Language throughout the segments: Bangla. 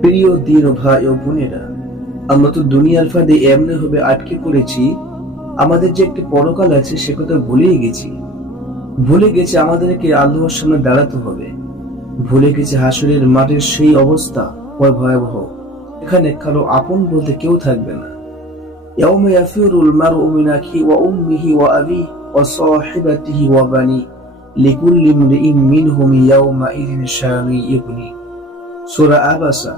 প্রিয় দিন ও ভাই ও বোনেরা, আমরা তো দুনিয়ার ফাঁদে এমনি ভাবে আটকে পড়েছি, আমাদের যে একটি পরকাল আছে সে কথা ভুলে গেছি আমাদেরকে আল্লাহর সামনে দাঁড়াতে হবে। ভুলে গেছে হাসরের মাঠের সেই অবস্থা ভয়াবহ, এখানে কারো আপন বলতে কেউ থাকবে না। ইয়াউমা ইয়াফিরুল মারউ মিন আখিহি ওয়া উম্মিহি ওয়া আবিহি ওয়া সাহিবাতিহি ওয়া বানি লিকুল্লি ইমরিইন মিনহুম ইয়াউমা ইযিন শানি ইবনি। সূরা আবাসা।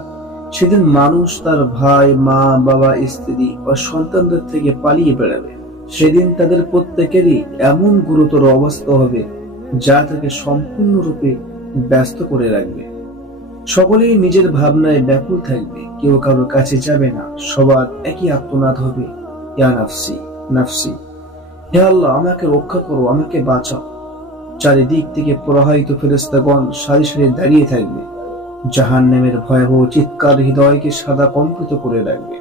সেদিন মানুষ তার ভাই, মা, বাবা, স্ত্রী ও সন্তানদের থেকে পালিয়ে বেড়াবে। সেদিন তাদের প্রত্যেকেরই এমন গুরুতর অবস্থা হবে যা তাকে সম্পূর্ণরূপে ব্যস্ত করে রাখবে। সকলেই নিজের ভাবনায় ব্যাকুল থাকবে, কেউ কারোর কাছে যাবে না, সবার একই আর্তনাদ হবে, ইয়া নাফসি নাফসি, হে আল্লাহ আমাকে রক্ষা করো, আমাকে বাঁচাও। চারিদিক থেকে প্রবাহিত ফেরেশতাগণ সারি সারি দাঁড়িয়ে থাকবে। জাহান্নামের ভয়াবহ চিৎকার হৃদয়কে সাদা কম্পিত করে রাখবে।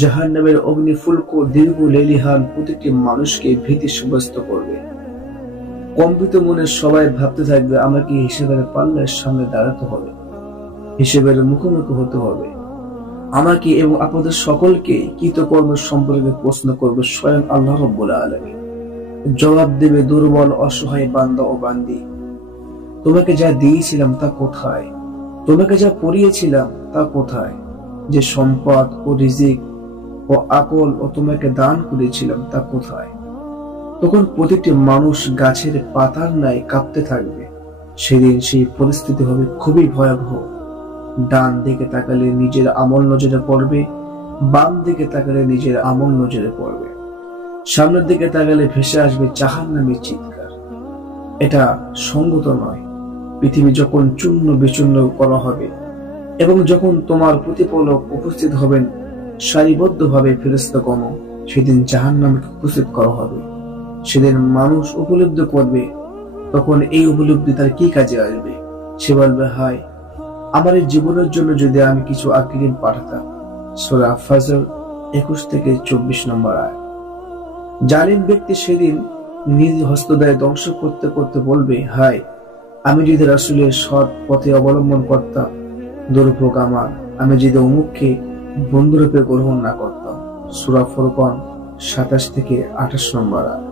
জাহান্নামের অগ্নিফুলক দীর্ঘ লেলিহান প্রতিটি মানুষকে ভীতি সাব্যস্ত করবে। কম্পিত মনে সবাই ভাবতে থাকবে আমাকে হিসেবের পাল্লার সামনে দাঁড়াতে হবে, হিসেবের মুখোমুখি হতে হবে। আমাকে এবং আপনাদের সকলকে কৃতকর্ম সম্পর্কে প্রশ্ন করবে স্বয়ং আল্লাহ রাব্বুল আলামিন। জবাব দেবে দুর্বল অসহায় বান্দা ও বান্দি, তোমাকে যা দিয়েছিলাম তা কোথায়? তোমাকে যা পড়িয়েছিলাম তা কোথায়? যে সম্পদ ও রিজিক ও আকল ও তোমাকে দান করেছিলাম তা কোথায়? তখন প্রতিটি মানুষ গাছের পাতার ন্যায় কাঁপতে থাকবে। সেদিন সেই পরিস্থিতি হবে খুবই ভয়াবহ। ডান দিকে তাকালে নিজের আমল নজরে পড়বে, বাম দিকে তাকালে নিজের আমল নজরে পড়বে। সামনের দিকে তাকালে ভেসে আসবে জাহান্নামের চিৎকার। এটা সঙ্গত নয়। পৃথিবী যখন চূর্ণ বিচূর্ণ করা হবে এবং যখন তোমার প্রতিপালক উপস্থিত হবেন সারিবদ্ধভাবে ফেরেশতাগণ, সেদিন জাহান্নামকে উপস্থিত করা হবে। সেদিন মানুষ উপলব্ধি করবে, তখন এই উপলব্ধি তার কি কাজে আসবে? সে বলবে, হায়, আমার এই জীবনের জন্য যদি আমি কিছু আগ্রিম পাঠাতাম। সূরা ফজর 21-24 নম্বর আয়াত। জালিম ব্যক্তি সেদিন নিজ হস্তদ্বয় ধ্বংস করতে করতে বলবে, হায়, আমি যদি রাসূলের সৎ পথে অবলম্বন করতাম, দুর্ভোগ আমার, আমি যদি অমুককে বন্ধুরূপে গ্রহণ না করতাম। সূরা ফুরকান 27-28 নম্বর আয়াত।